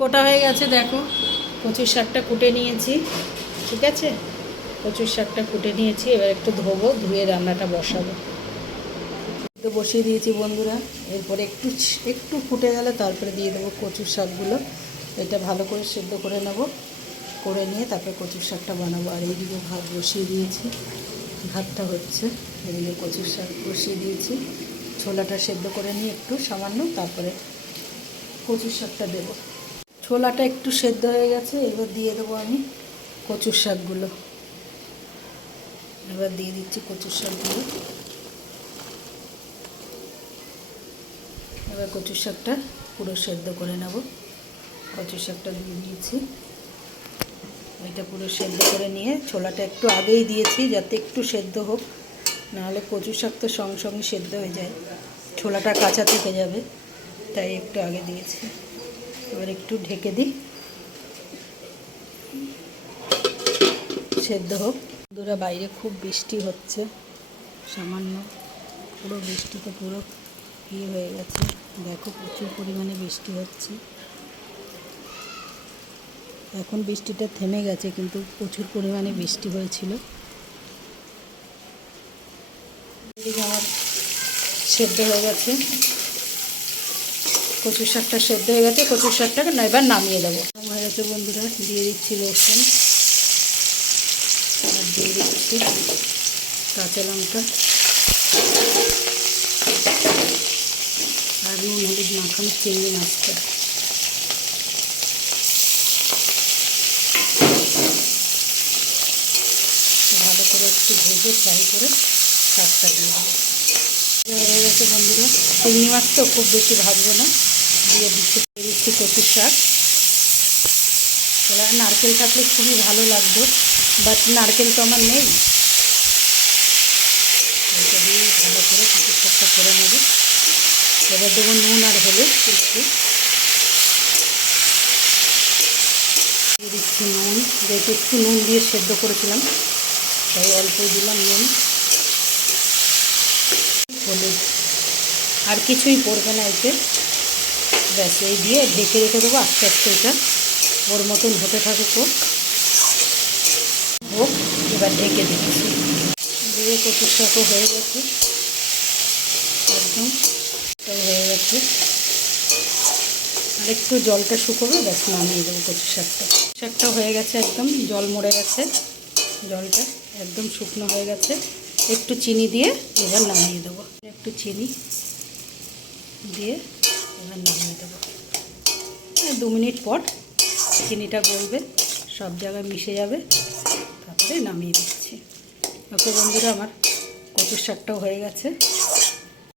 কোটা হয়ে গেছে দেখো, কচুর শাকটা কুটে নিয়েছি। ঠিক আছে, কচুর শাকটা কুটে নিয়েছি, এবার একটু ধোবো, ধুয়ে রান্নাটা বসাবো। তো বসিয়ে দিয়েছি বন্ধুরা। এরপরে একটু একটু ফুটে গেলে তারপরে দিয়ে দেবো কচুর শাকগুলো। এটা ভালো করে সেদ্ধ করে নেব, করে নিয়ে তারপরে কচুর শাকটা বানাবো। আর এইদিকে ভাত বসিয়ে দিয়েছি, ভাতটা হচ্ছে। এদিকে কচুর শাক বসিয়ে দিয়েছি, ছোলাটা সেদ্ধ করে নিয়ে একটু সামান্য, তারপরে কচুর শাকটা দেবো। ছোলাটা একটু সেদ্ধ হয়ে গেছে, এবার দিয়ে দেবো আমি কচুর শাকগুলো। এবার দিয়ে দিচ্ছি কচুর শাকগুলো। এবার কচুর শাকটা পুরো সেদ্ধ করে নেব। কচুর শাকটা দিয়ে দিয়েছি, এটা পুরো সেদ্ধ করে নিয়ে ছোলাটা একটু আগেই দিয়েছি যাতে একটু সেদ্ধ হোক, নাহলে কচুর শাক তো সঙ্গে সঙ্গে সেদ্ধ হয়ে যায়, ছোলাটা কাঁচা থেকে যাবে, তাই একটু আগে দিয়েছি। এবার একটু ঢেকে দিই, সেদ্ধ হোক। বন্ধুরা বাইরে খুব বৃষ্টি হচ্ছে, সামান্য পুরো বৃষ্টিতে পুরো হয়ে গেছে। দেখো প্রচুর পরিমাণে বৃষ্টি হচ্ছে। এখন বৃষ্টিটা থেমে গেছে, কিন্তু প্রচুর পরিমাণে বৃষ্টি হয়েছিল। এদিকে আমার সেদ্ধ হয়ে গেছে, কচুর শাকটা সেদ্ধ হয়ে গেছে। কচুর শাকটাকে না এবার নামিয়ে দেবো। হয়ে গেছে বন্ধুরা, দিয়ে দিচ্ছি রসুন, আর দিয়ে দিচ্ছি কাঁচা লঙ্কা, আর নুন হলুদ মাখানো চিংড়ি মাছটা। ভালো করে একটু ভেজে ফ্রাই করে শাকটা দিয়ে দেবো। হয়ে গেছে বন্ধুরা, চিংড়ি মাছ তো খুব বেশি ভাজবো না, দিয়ে দিচ্ছি কচুর শাক। এবার নারকেল থাকলে খুবই ভালো লাগতো, বাট নারকেল তো আমার নেই। এটা দিয়ে ভালো করে কচুর শাকটা করে নেব। এবার দেবো নুন আর হলুদ একটু দিয়ে দিচ্ছি। নুন যেহেতু একটু নুন দিয়ে সেদ্ধ করেছিলাম, তাই অল্পই দিলাম নুন, হলুদ, আর কিছুই পড়বে না এতে। ব্যাস এই দিয়ে ঢেকে রেখে দেবো, আস্তে আস্তে এটা ওর মতন হতে থাকুক হোক। এবার ঢেকে দিচ্ছি, দিয়ে কচুর শাকও হয়ে গেছে, একদম হয়ে গেছে। আর একটু জলটা শুকোবে, ব্যাস নামিয়ে দেবো কচুর শাকটা। শাকটা হয়ে গেছে, একদম জল মরে গেছে, জলটা একদম শুকনো হয়ে গেছে। একটু চিনি দিয়ে এবার নামিয়ে দেবো, একটু চিনি দিয়ে এবার নামিয়ে দেবো। 2 মিনিট পর চিনিটা গলবে, সব জায়গায় মিশে যাবে, তারপরে নামিয়ে দিচ্ছি। ওকে বন্ধুরা, আমার কচুর শাকটাও হয়ে গেছে।